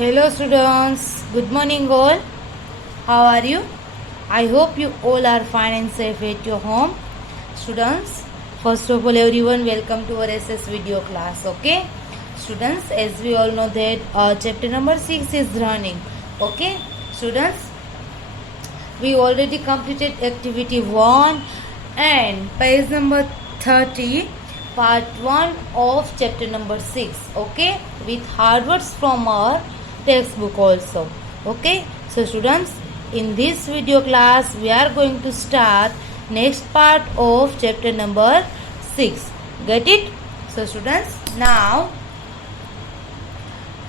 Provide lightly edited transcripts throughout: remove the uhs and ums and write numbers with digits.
Hello students, good morning all. How are you? I hope you all are fine and safe at your home. Students, first of all everyone welcome to our SS video class, okay? Students, as we all know that chapter number 6 is running, okay? Students, we already completed activity 1 and page number 30 part 1 of chapter number 6, okay, with hard words from our textbook also, okay. So students, in this video class we are going to start next part of chapter number 6. Get it? So students, now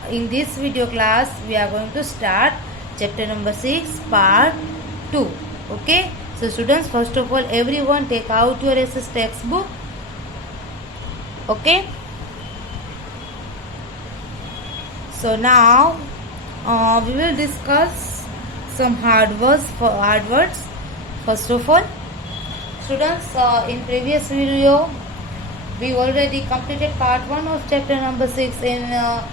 in this video class we are going to start chapter number 6 part 2, okay. So students, first of all everyone take out your SS textbook, okay. So now we will discuss some hard words. First of all, students, in previous video we already completed part 1 of chapter number 6 and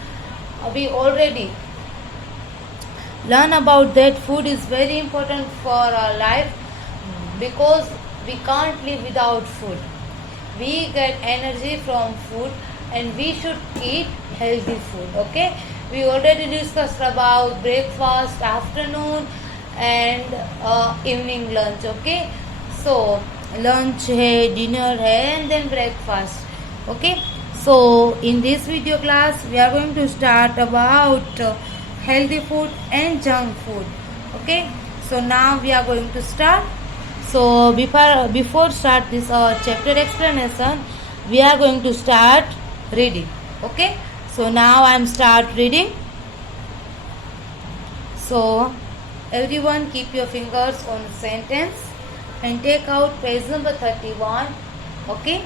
we already learn about that food is very important for our life because we can't live without food. We get energy from food and we should eat healthy food, okay. We already discussed about breakfast, afternoon and evening lunch, okay. So lunch hai, dinner hai and then breakfast, okay. So in this video class we are going to start about healthy food and junk food, okay. So now we are going to start. So before start this chapter explanation, we are going to start reading, okay. So now I am start reading. So everyone keep your fingers on sentence and take out page number 31, okay.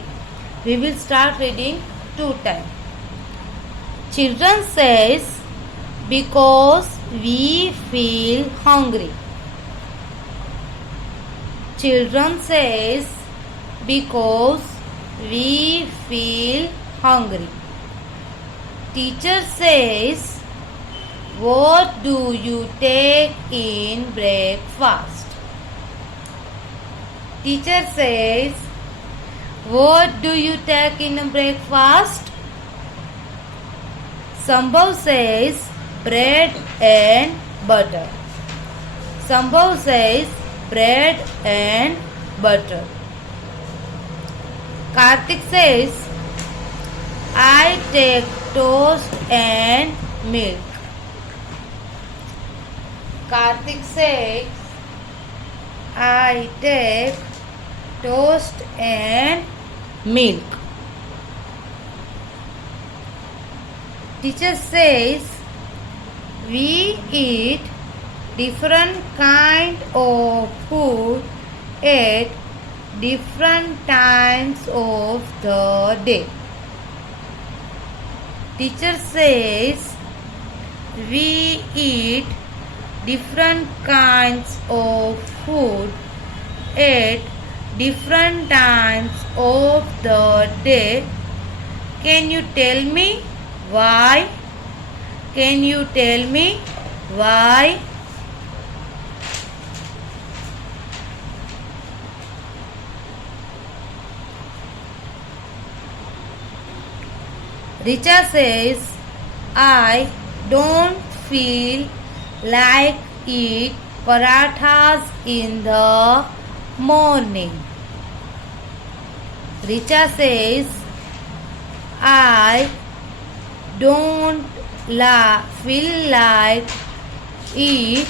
We will start reading 2 times. Children says because we feel hungry. Children says because we feel hungry. Teacher says, what do you take in breakfast? Teacher says, what do you take in breakfast? Sambhav says, bread and butter. Sambhav says, bread and butter. Karthik says, I take toast and milk. Karthik says, I take toast and milk. Teacher says, we eat different kind of food at different times of the day. Teacher says, we eat different kinds of food at different times of the day. Can you tell me why? Can you tell me why? Richa says, I don't feel like eat parathas in the morning. Richa says, I don't feel like eat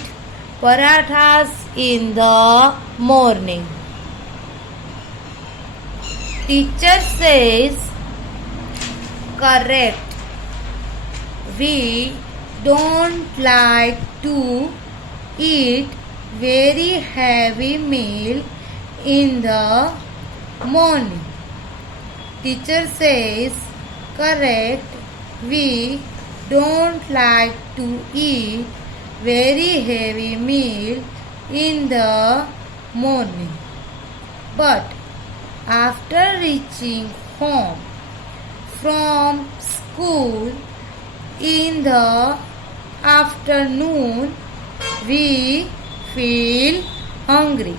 parathas in the morning. Teacher says, correct. We don't like to eat very heavy meal in the morning. Teacher says, correct. We don't like to eat very heavy meal in the morning. But after reaching home from school in the afternoon we feel hungry.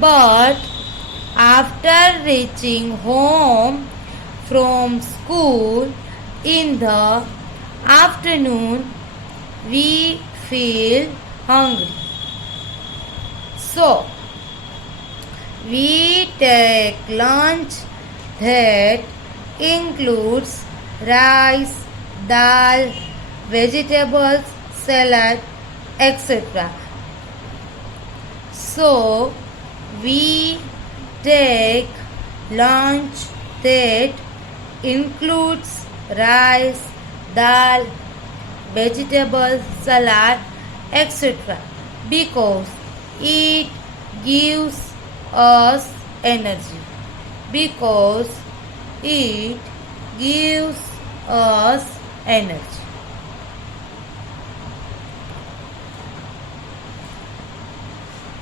But after reaching home from school in the afternoon, we feel hungry. So, we take lunch that includes rice, dal, vegetables, salad, etc. So, we take lunch that includes rice, dal, vegetables, salad, etc. because it gives us energy. Because it gives us energy.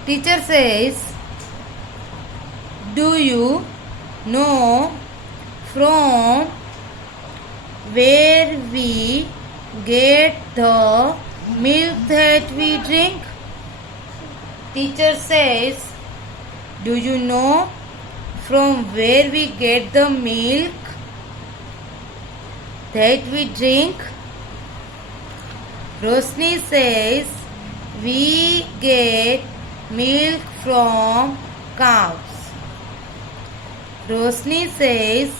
Teacher says, do you know from where we get the milk that we drink? Teacher says, do you know from where we get the milk that we drink? Rosni says, we get milk from cows. Rosni says,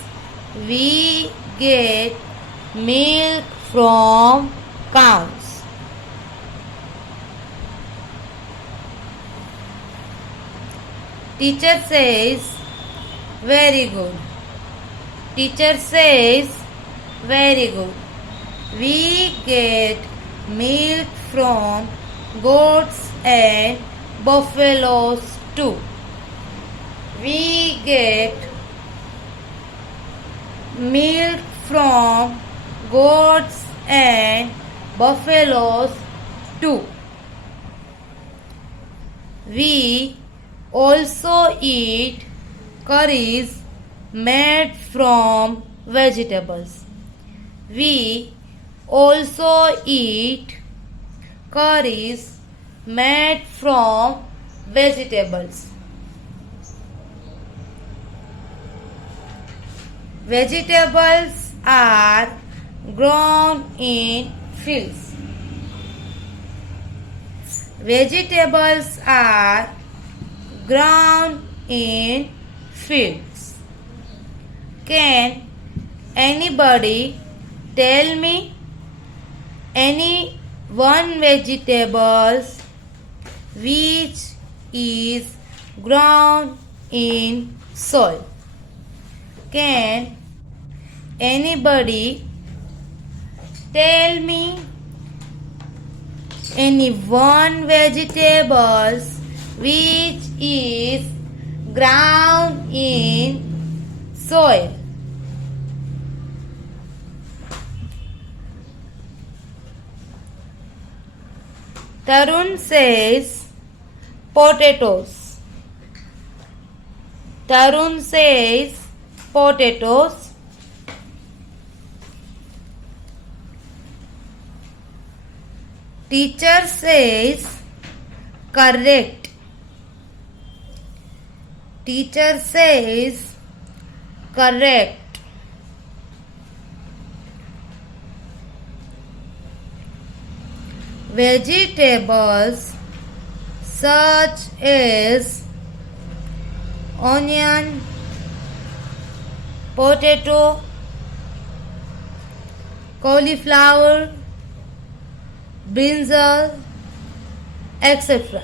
we get milk from cows. Teacher says, very good. Teacher says, very good. We get milk from goats and buffaloes too. We get milk from goats and buffaloes too. We also eat curries made from vegetables. We also eat curries made from vegetables. Vegetables are grown in fields. Vegetables are grown in fields. Can anybody tell me any one vegetables which is grown in soil? Can anybody tell me any one vegetables which is grown in soil? Tarun says potatoes. Tarun says potatoes. Teacher says correct. Teacher says correct. Vegetables such as onion, potato, cauliflower, brinjal, etc.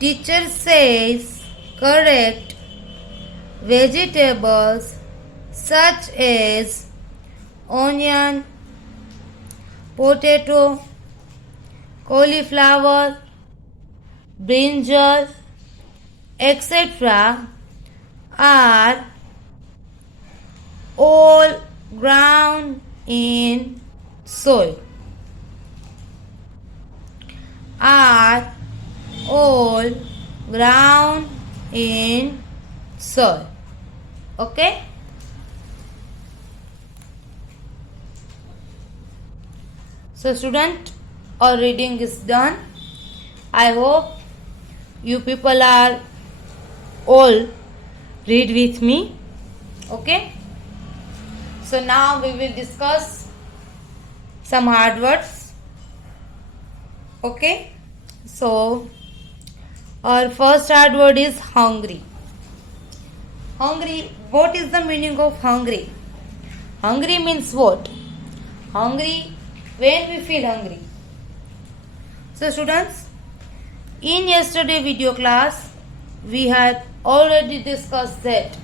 Teacher says correct. Vegetables such as onion, potato, cauliflower, brinjal, etc. are all grown in soil. Are all grown in soil. Okay? So student, our reading is done. I hope you people are all read with me. Okay. So now we will discuss some hard words. Okay. So our first hard word is hungry. Hungry. What is the meaning of hungry? Hungry means what? Hungry when we feel hungry. So students, in yesterday video class, we had already discussed that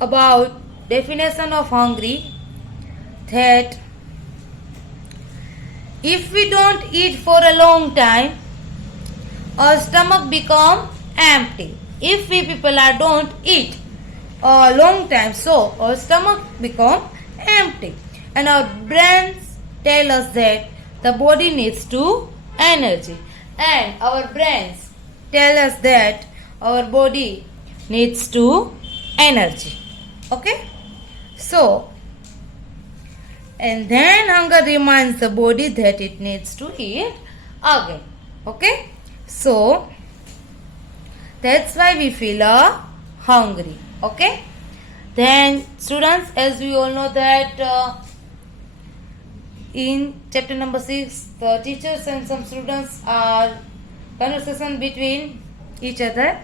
about definition of hungry, that if we don't eat for a long time, our stomach become empty. If we people don't eat a long time, so our stomach become empty, and our brains tell us that the body needs to energy, and our brains tell us that our body needs to energy. Okay, so and then hunger reminds the body that it needs to eat again. Okay, so that's why we feel hungry. Okay, then students, as we all know that in chapter number 6, the teachers and some students are conversation between each other.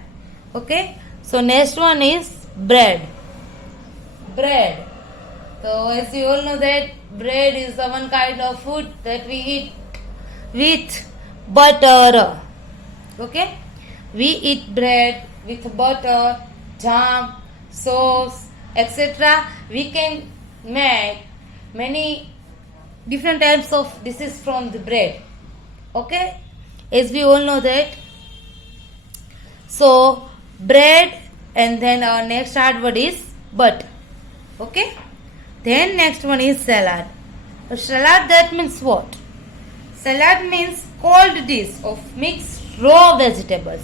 Okay, so next one is bread. Bread. So as you all know that bread is the one kind of food that we eat with butter. Okay, we eat bread with butter, jam, sauce, etc. We can make many different types of dishes from the bread. Okay, as we all know that. So bread, and then our next hard word is butter. Okay, then next one is salad. A salad, that means what? Salad means cold dish of mixed raw vegetables.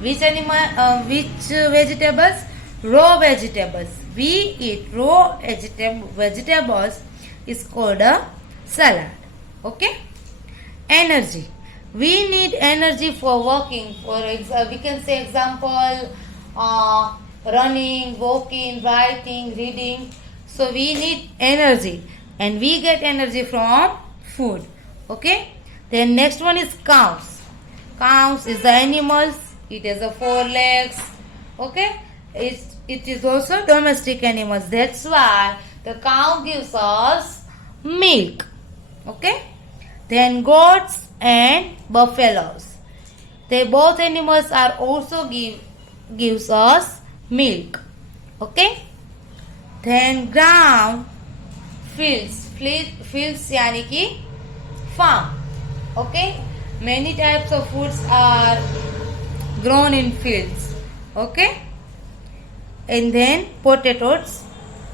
Which vegetables? Raw vegetables. We eat raw vegetables is called a salad. Okay. Energy. We need energy for working. For we can say example, running, walking, writing, reading. So we need energy, and we get energy from food. Okay. Then next one is cows. Cows is the animals. It has 4 legs. Okay. It is also domestic animals. That's why the cow gives us milk. Okay. Then goats and buffaloes. They both animals are also gives us milk. Okay. Then ground, fields यानी कि farm. Okay. Many types of foods are grown in fields. Okay. And then potatoes,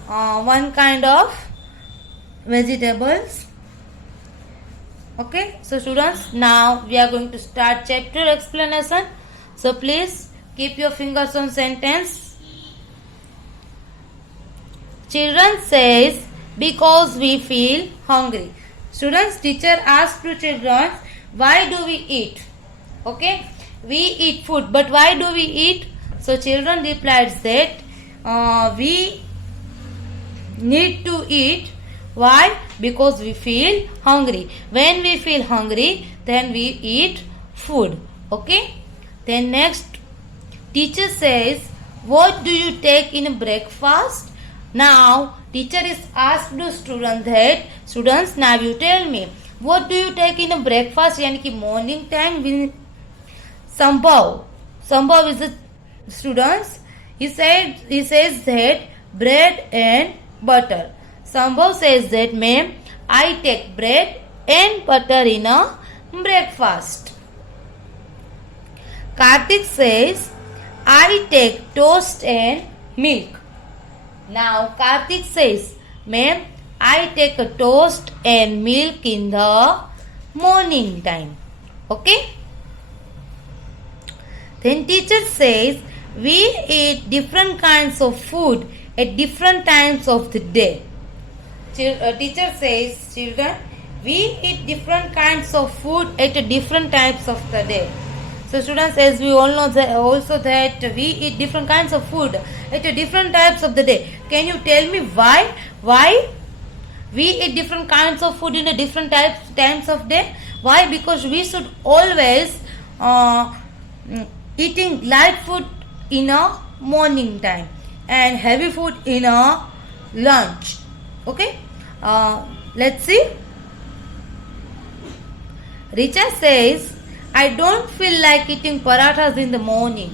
one kind of vegetables. Okay, so students, now we are going to start chapter explanation. So please keep your fingers on sentence. Children says, because we feel hungry. Students, teacher asked to children, why do we eat? Okay, we eat food, but why do we eat? So children replied that we need to eat. Why? Because we feel hungry. When we feel hungry, then we eat food. Okay. Then next, teacher says, what do you take in breakfast? Now, teacher is asked to students that, students, now you tell me, what do you take in a breakfast? यानी कि morning time with Sambhav. Sambhav is the students. He says that bread and butter. Sambhav says that, ma'am, I take bread and butter in a breakfast. Karthik says, I take toast and milk. Now Karthik says, ma'am, I take a toast and milk in the morning time. Okay. Then teacher says, we eat different kinds of food at different times of the day. teacher says, children, we eat different kinds of food at different times of the day. So students, as we all know that also that we eat different kinds of food at different times of the day. Can you tell me why? Why we eat different kinds of food in a different times of day? Why? Because we should always eating light food in a morning time and heavy food in a lunch. Okay, let's see. Richa says, I don't feel like eating parathas in the morning.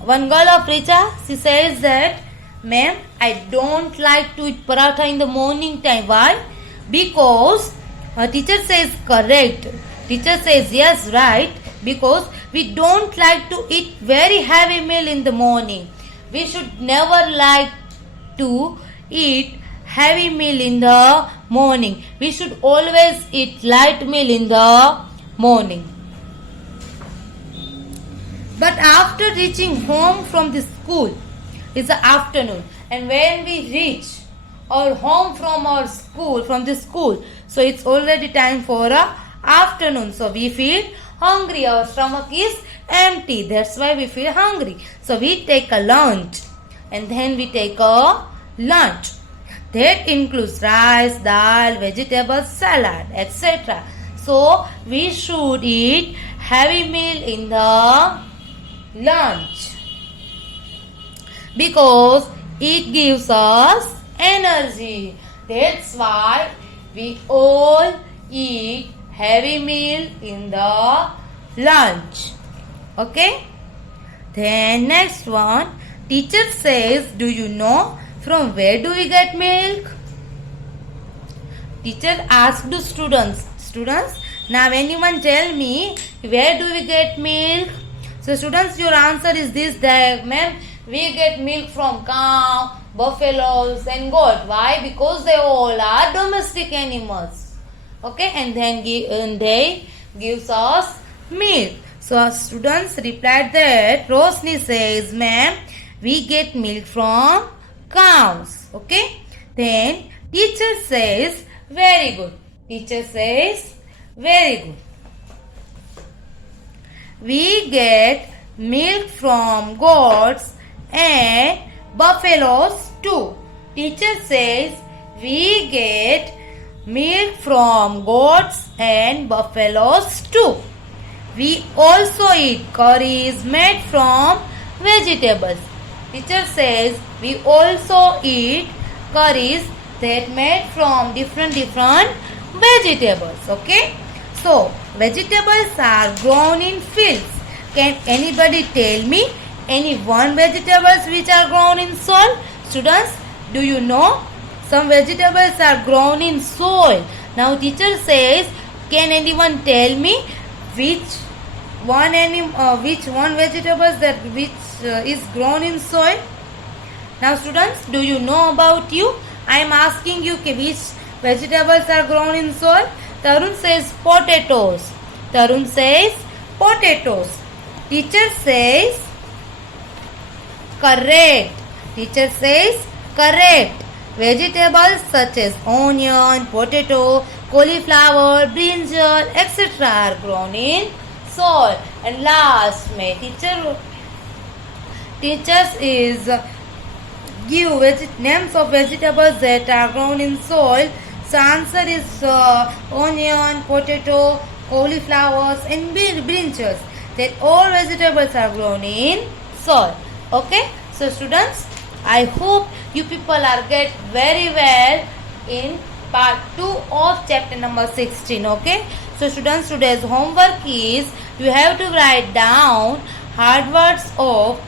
One girl of Richa, she says that, ma'am, I don't like to eat paratha in the morning time. Why? Because her teacher says correct. Teacher says yes, right. Because we don't like to eat very heavy meal in the morning. We should never like to eat heavy meal in the morning. We should always eat light meal in the morning. But after reaching home from the school, it's the afternoon, and when we reach our home from our school, from the school, so it's already time for a afternoon. So we feel hungry. Our stomach is empty. That's why we feel hungry. So we take a lunch, and then we take a lunch. That includes rice, dal, vegetables, salad, etc. So we should eat heavy meal in the lunch because it gives us energy. That's why we all eat heavy meal in the lunch. Okay? Then next one, teacher says, do you know from where do we get milk? Teacher asked the students, now anyone tell me where do we get milk? So students, your answer is this, that ma'am, we get milk from cow, buffaloes and goat. Why? Because they all are domestic animals. Okay, and then they gives us milk. So our students replied that Rosni says, ma'am, we get milk from cows. Okay, then teacher says, very good. Teacher says, very good. We get milk from goats and buffaloes too. Teacher says we get milk from goats and buffaloes too. We also eat curries made from vegetables. Teacher says we also eat curries that made from different vegetables. Okay. So, vegetables are grown in fields. Can anybody tell me any one vegetables which are grown in soil? Students, do you know? Some vegetables are grown in soil. Now, teacher says, can anyone tell me which one vegetables is grown in soil? Now, students, do you know about you? I am asking you which vegetables are grown in soil. Tarun says potatoes. Tarun says potatoes. Teacher says correct. Teacher says correct. Vegetables such as onion, potato, cauliflower, brinjal, etc. are grown in soil. And last, may teachers is give names of vegetables that are grown in soil. So answer is onion, potato, cauliflowers and brinjals. That all vegetables are grown in soil. Okay. So students, I hope you people are get very well in part 2 of chapter number 16. Okay. So students, today's homework is you have to write down hard words of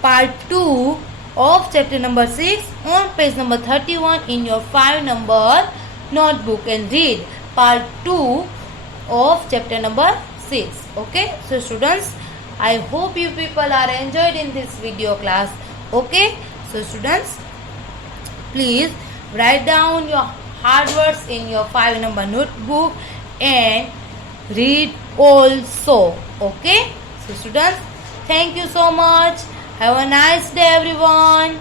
part 2 of chapter number 6 on page number 31 in your 5 number notebook and read part 2 of chapter number 6. Okay. So students, I hope you people are enjoyed in this video class. Okay. So students, please write down your hard words in your 5 number notebook and read also. Okay. So students, thank you so much. Have a nice day everyone.